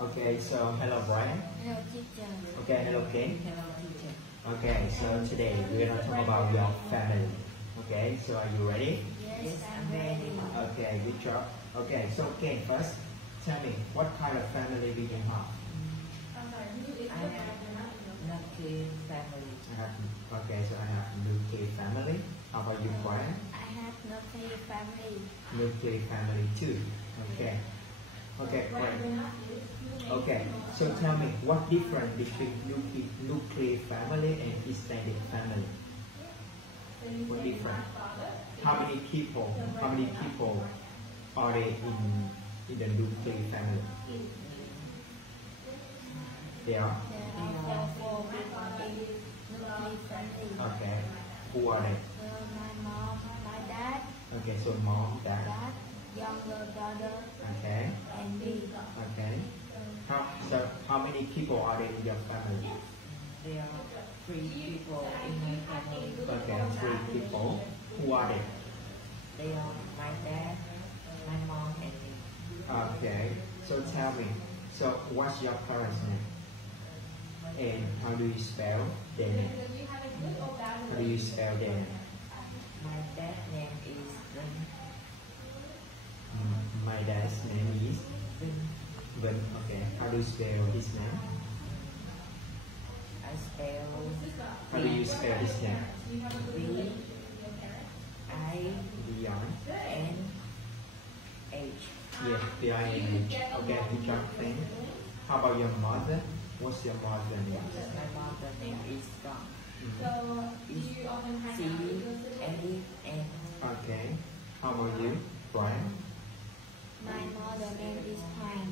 Okay, so hello Brian. Hello teacher. Okay, hello Ken. Hello teacher. Okay, so today we're gonna talk about your family. Okay, so are you ready? Yes, I'm ready. Okay, good job. Okay, so Ken, first tell me what kind of family do you have? I have Lucky family. Okay, so I have nuclear family. How about you, Brian? I have Lucky family. Nuclear family too. Okay. Okay, great. Okay, so tell me what difference between nuclear family and extended family? What difference? How many people? How many people are there in the nuclear family? There are. There are four people in Lucky family. Okay. Who are they? My mom, my dad, Okay, so mom, dad. younger brother, Okay. and me. Okay. How many people are there in your family? There are three people in my family. Okay, 3 people. Who are they? They are my dad, my mom, and me. Okay. So tell me. So what's your parents' name? And how do you spell their name? How do you spell their name? My dad's name is Vinh. My dad's name is Vinh. Vinh. Okay. How do you spell his name? I spell How do you spell his name? V I Beyond. N H. Yes, Beyond. Okay, good job. Thank you. How about your mother? What's your mother's name? My mother's name is Dong. Mhm. C Ellie and Okay. How about you, Brian? my mother's name is Han.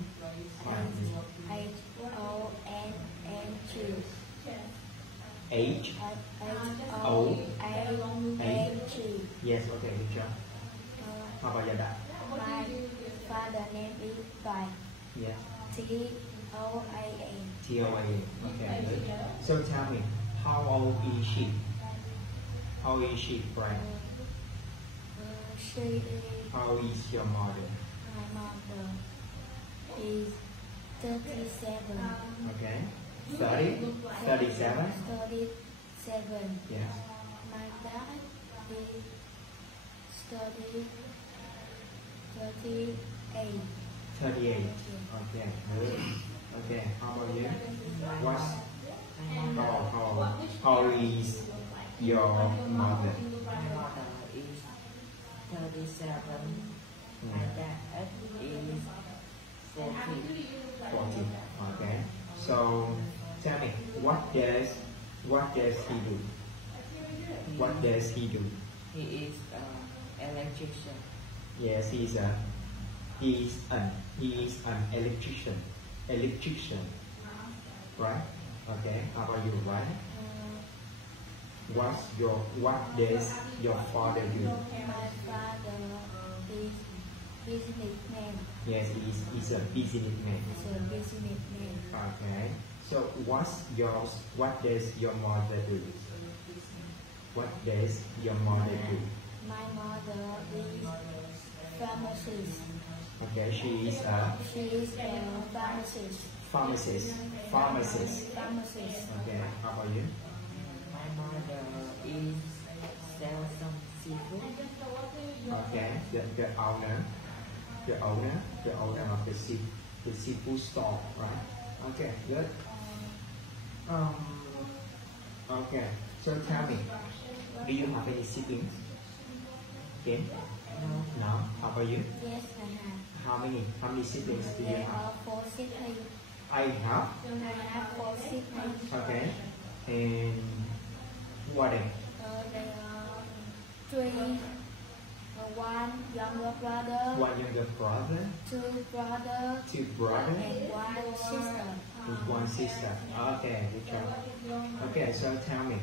H-O-N-N-Q. H. H-O-N-N-Q. Yes. Okay. Good job. How about your dad? My father's name is Toan. Yes. T-O-A-N. T-O-A. Okay. Good. So tell me, how old is she? How old is she, Brian? She is How old is your mother? my mother is 37. Okay. 30? 37? 37. Yes. My dad is 38. 38. Okay. Good. Okay. How about you? What's how is your mother? My mother is 37. My dad is 40. 40. Okay. So tell me, what does he do? What does he do? He is an electrician. Yes, he is an electrician. Electrician. Right? Okay. How about you, Ryan? What does your father do? My father is businessman. Yes, he's a businessman. He's a businessman. Okay. So what does your mother do? What does your mother do? My mother is pharmacist. Okay, she is a Pharmacist. pharmacist. Okay, how about you? My mother is sell some seafood. Okay, the owner of the seafood store, right? Okay, good. Okay, so tell me, do you have any siblings? Okay. No. No. How about you? Yes, I have. How many siblings do you There have? are 4 siblings. I have. I have 4 siblings. Okay. And who are they? There are 3. One younger brother. One younger brother, 2 brothers. 2 brothers, And 1 sister. and 1 sister. Okay, good job. Okay, so tell me.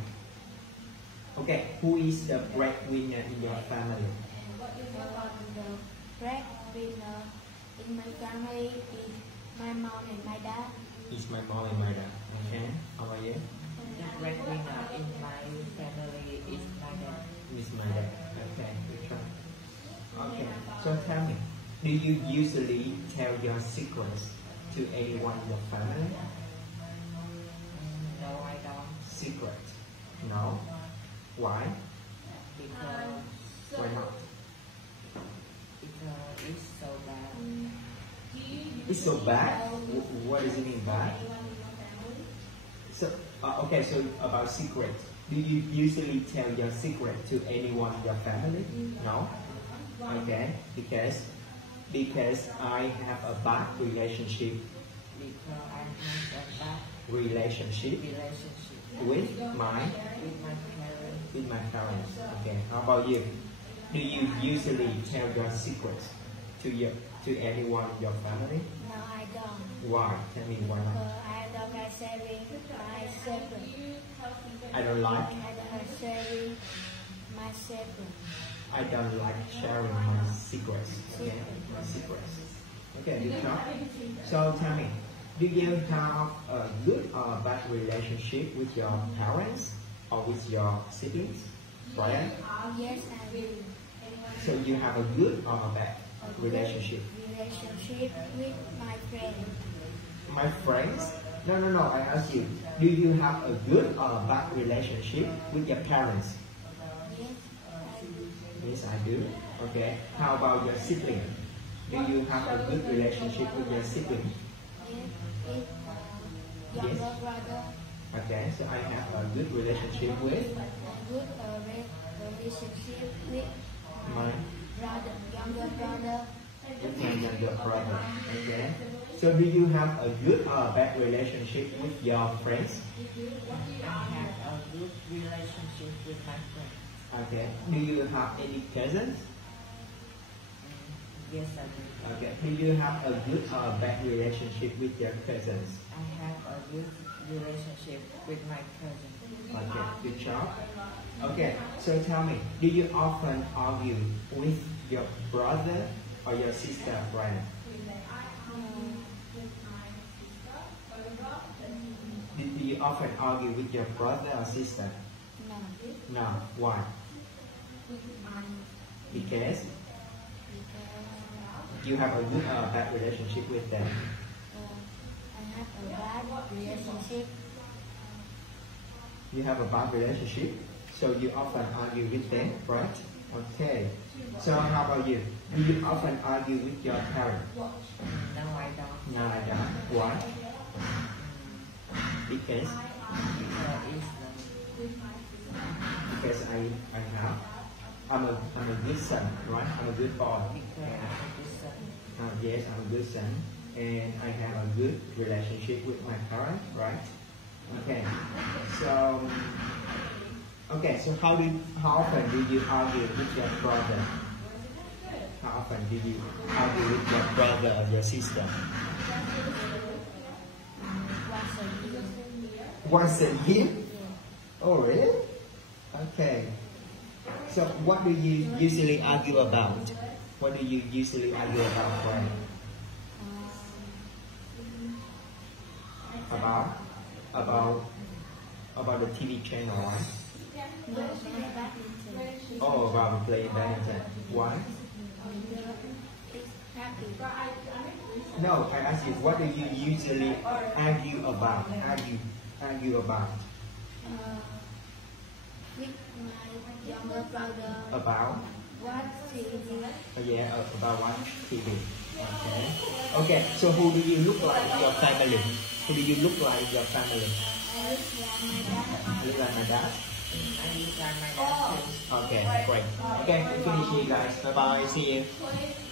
Okay, who is the breadwinner in your family? The breadwinner in my family is my mom and my dad. It's my mom and my dad. Okay, how about you? The breadwinner in my family is my dad. It's my dad. Okay, good job. Okay, so tell me, do you usually tell your secrets to to anyone in your family? No, I don't. Secret? No. Why? Because Why not? it's so bad. It's so bad? What does it mean bad? So, okay, so about secret. Do you usually tell your secret to anyone in your family? No? Okay, because I have a bad relationship Because I have a bad relationship relationship with my with my parents. Okay, how about you? Do you usually tell your secrets to anyone in your family? No, I don't. Why? Tell me why not. I don't like sharing my secret. I don't like. I don't like sharing my secret. I don't like sharing my secrets. Okay, my secrets. Okay, good job. So tell me, do you have a good or bad relationship with your parents or with your siblings? Brian? Yes, I will. So you have a good or a bad relationship? Relationship with my friend. My friends? No. I ask you, do you have a good or a bad relationship with your parents? Yes, I will. Yes, I do. Okay. How about your sibling? Do you have a good relationship with your sibling? Yes, with younger brother. Okay, so I have a good relationship with A good relationship with my younger brother. younger brother. Okay. So do you have a good or bad relationship with your friends? I have a good relationship with my friends. Okay. Do you have any cousins? Yes, I do. Okay. Do you have a good or bad relationship with your cousins? I have a good relationship with my cousin. Okay, good job. Okay, so tell me, do you often argue with your brother or your sister, Brian? Do you often argue with your brother or sister? No, No. Why? Because you have a good or bad relationship with them. I have a bad relationship. You have a bad relationship, so you often argue with them, right? Okay. So how about you? Do you often argue with your parents? No, I don't. No, I don't. Why? Because Because I'm a good son, right? I'm a good boy. Yes, I'm a good son, and I have a good relationship with my parents, right? Okay. So, so how often do you argue with your brother? How often do you argue with your brother or your sister? Once a year. Once a year? Oh, really? Okay. So what do you usually argue about? What do you usually argue about, Brian? About the TV channel, right? No, badminton. Oh, about playing badminton. Why? It's happy. No, I ask you, what do you usually argue about? Argue about? With my younger brother. About? What TV? Yeah, about one TV. Okay. Okay, so who do you look like in your family? Who do you look like in your family? I look like my dad. I look like my dad. Okay, great. Okay, finish here guys. Bye bye. See you.